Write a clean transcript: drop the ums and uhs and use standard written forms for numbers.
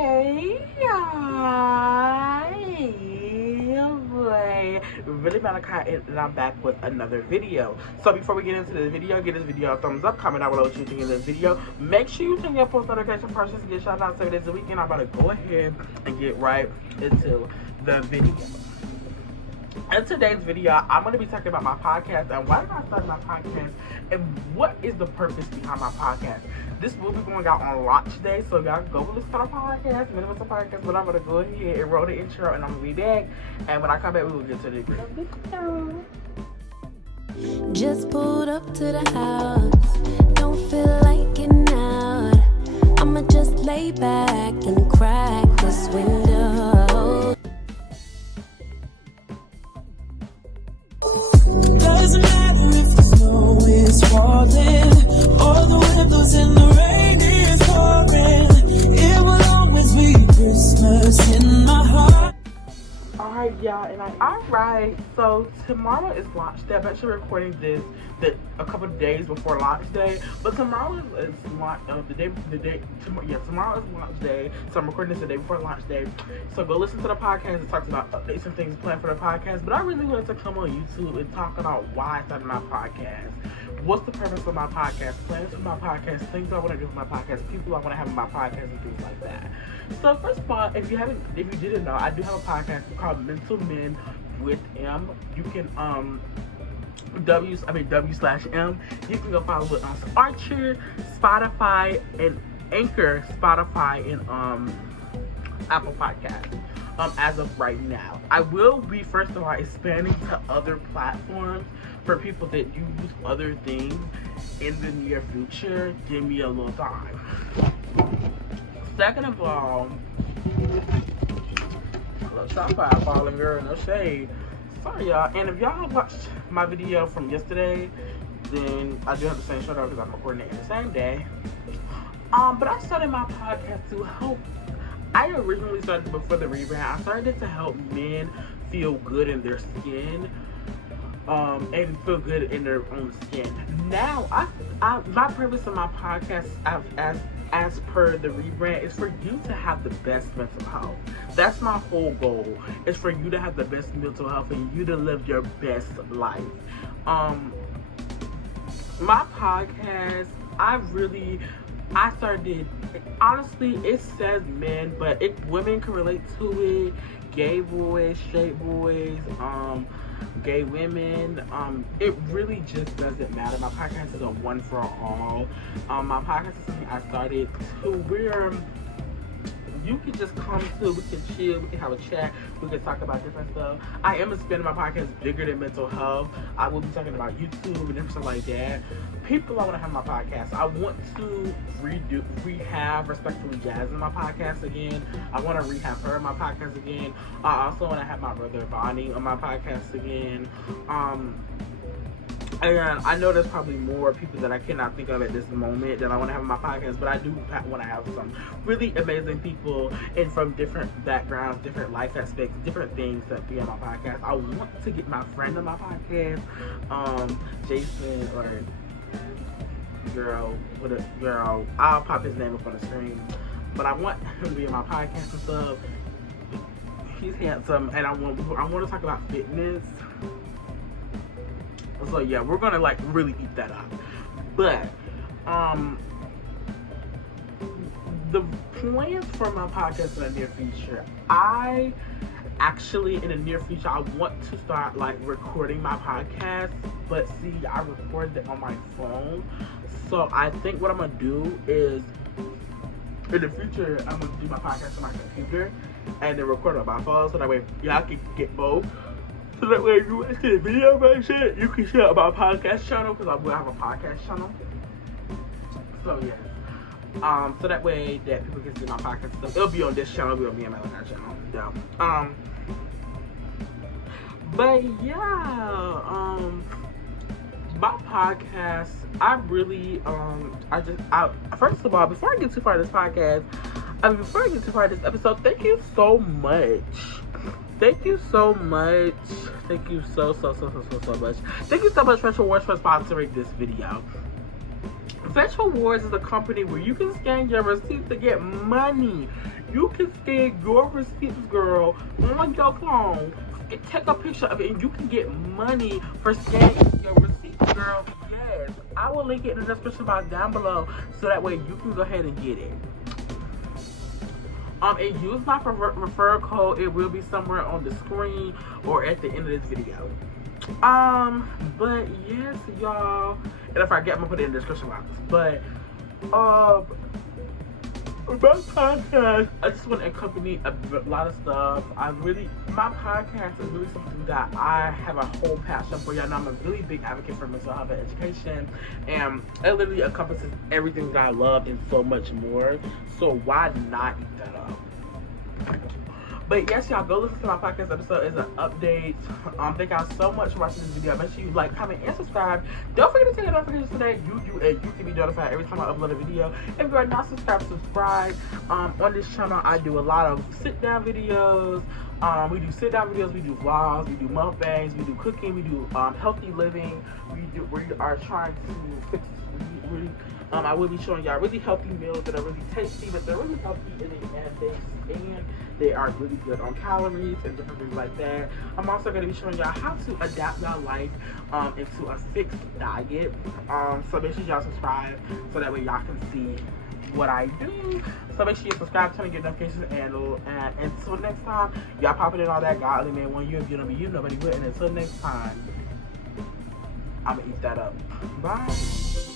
Hey, boy, really Malachi, and I'm back with another video. So before we get into the video, give this video a thumbs up, comment down below what you think of this video. Make sure you turn your post notification process to get shout out 7 days a week, and I'm about to go ahead and get right into the video. In today's video, I'm going to be talking about my podcast and why did I start my podcast and what is the purpose behind my podcast. This will be going out on launch day, so y'all go listen to the podcast, minute with the podcast, but I'm going to go ahead and roll the intro and I'm going to be back. And when I come back, we will get to the video. Just pulled up to the house, don't feel like getting out. I'ma just lay back and crack this window. Doesn't matter if the snow is falling or the wind blows and the rain is pouring. It will always be Christmas in my heart. Alright, y'all, and alright, so tomorrow is launch day. I'm actually recording this a couple of days before launch day, but tomorrow is launch tomorrow is launch day, so I'm recording this the day before launch day. So go listen to the podcast. It talks about updates and things planned for the podcast, but I really wanted to come on YouTube and talk about why I started my podcast. What's the purpose of my podcast, plans for my podcast, things I want to do with my podcast, people I want to have in my podcast, and things like that. So first of all, if you didn't know, I do have a podcast called Mental Men with M. You can W/M. You can go follow it on Archer, Spotify, and Anchor, Spotify, and Apple Podcasts. As of right now, I will be first of all expanding to other platforms for people that use other things in the near future. Give me a little time. Second of all, stop falling, girl, no shade. Sorry, y'all. And if y'all watched my video from yesterday, then I do have the same show because I'm recording it in the same day. But I started my podcast to help. I originally started before the rebrand. I started it to help men feel good in their skin, and feel good in their own skin. Now, my purpose of my podcast, as per the rebrand, is for you to have the best mental health. That's my whole goal, is for you to have the best mental health and you to live your best life. My podcast, I started, honestly, it says men, but women can relate to it. Gay boys, straight boys, gay women, it really just doesn't matter. My podcast is a one for all. My podcast is something I started to where you can just come to, we can chill, we can have a chat, we can talk about different stuff. I am expanding my podcast bigger than mental health. I will be talking about YouTube and different stuff like that. People I want to have my podcast. I want to rehab Respectfully Jazz in my podcast again. I want to rehab her in my podcast again. I also want to have my brother Bonnie on my podcast again. And I know there's probably more people that I cannot think of at this moment that I want to have on my podcast, but I do want to have some really amazing people and from different backgrounds, different life aspects, different things that be on my podcast. I want to get my friend on my podcast, Jason, or girl, I'll pop his name up on the screen, but I want him to be on my podcast and stuff. He's handsome, and I want to talk about fitness. So yeah, we're gonna really eat that up. But the plans for my podcast in the near future, in the near future, I want to start recording my podcast. But see, I record it on my phone. So I think what I'm gonna do is, in the future, I'm gonna do my podcast on my computer and then record it on my phone, so that way y'all can get both. So that way, if you watch the video version, you can share about my podcast channel, because I will have a podcast channel. So yeah, so that way that people can see my podcast stuff. It'll be on this channel. It'll be on my Malachi channel. Yeah. But yeah, my podcast. First of all, before I get too far in this podcast, before I get too far in this episode, thank you so much. Thank you so much. Thank you so much. Thank you so much, Fresh Awards, for sponsoring this video. Virtual Rewards is a company where you can scan your receipts to get money. You can scan your receipts, girl, on your phone. Take a picture of it and you can get money for scanning your receipts, girl. Yes. I will link it in the description box down below so that way you can go ahead and get it. And use my referral code. It will be somewhere on the screen or at the end of this video. But yes, y'all. And if I get, I'm gonna put it in the description box. But my podcast, I just want to accompany a lot of stuff. My podcast is really something that I have a whole passion for. Y'all know I'm a really big advocate for mental health and education, and it literally encompasses everything that I love and so much more. So why not eat that up? But yes, y'all, go listen to my podcast episode. It's an update. Thank y'all so much for watching this video. Make sure you like, comment, and subscribe. Don't forget to turn your notifications today. You can be notified every time I upload a video. If you are not subscribed, subscribe. On this channel, I do a lot of sit-down videos. We do sit-down videos. We do vlogs. We do mukbangs. We do cooking. We do healthy living. We are trying to fix. I will be showing y'all really healthy meals that are really tasty, but they're really healthy and they are really good on calories and different things like that. I'm also going to be showing y'all how to adapt y'all life into a fixed diet. So make sure y'all subscribe so that way y'all can see what I do. So make sure you subscribe, turn on your notifications, and until next time, y'all popping in all that godly man. When you, if you don't be you, nobody will. And until next time, I'm gonna eat that up. Bye.